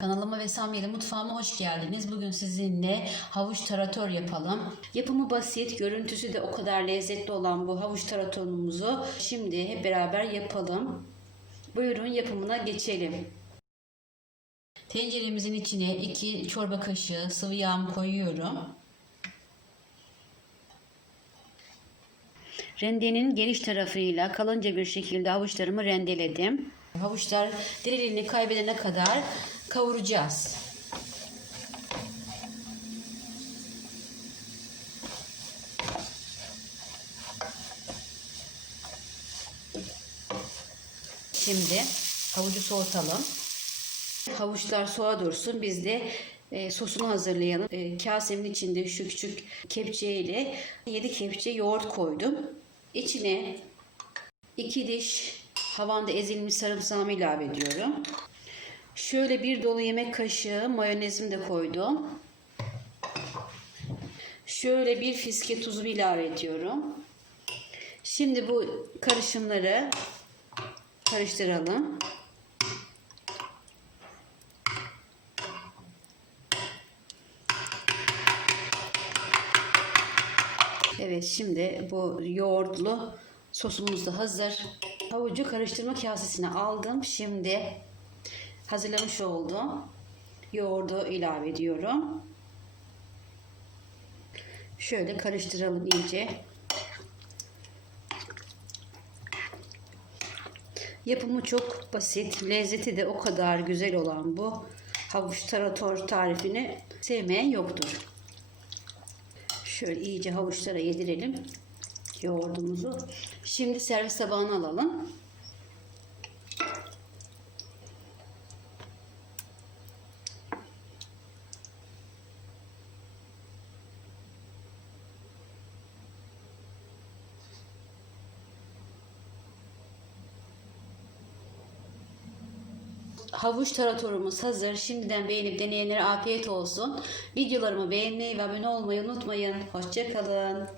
Kanalıma ve Samyeli Mutfağıma hoş geldiniz. Bugün sizinle havuç tarator yapalım. Yapımı basit, görüntüsü de o kadar lezzetli olan bu havuç taratorumuzu şimdi hep beraber yapalım. Buyurun yapımına geçelim. Tenceremizin içine 2 çorba kaşığı sıvı yağ koyuyorum. Rendenin geniş tarafıyla kalınca bir şekilde havuçlarımı rendeledim. Havuçlar diriliğini kaybedene kadar kavuracağız. Şimdi havucu soğutalım. Havuçlar soğa dursun. Biz de e, sosunu hazırlayalım. E, kasemin içinde şu küçük kepçeyle 7 kepçe yoğurt koydum. İçine 2 diş havanda ezilmiş sarımsağımı ilave ediyorum. Şöyle bir dolu yemek kaşığı mayonezimi de koydum. Şöyle bir fiske tuzumu ilave ediyorum. Şimdi bu karışımları karıştıralım. Evet şimdi bu yoğurtlu sosumuz da hazır. Havucu karıştırma kasesine aldım. Şimdi hazırlamış olduğum yoğurdu ilave ediyorum. Şöyle karıştıralım iyice. Yapımı çok basit, lezzeti de o kadar güzel olan bu havuç tarator tarifini sevmeyen yoktur. Şöyle iyice havuçlara yedirelim yoğurdumuzu. Şimdi servis tabağına alalım. Havuç taratorumuz hazır. Şimdiden beğenip deneyenlere afiyet olsun. Videolarımı beğenmeyi ve abone olmayı unutmayın. Hoşçakalın.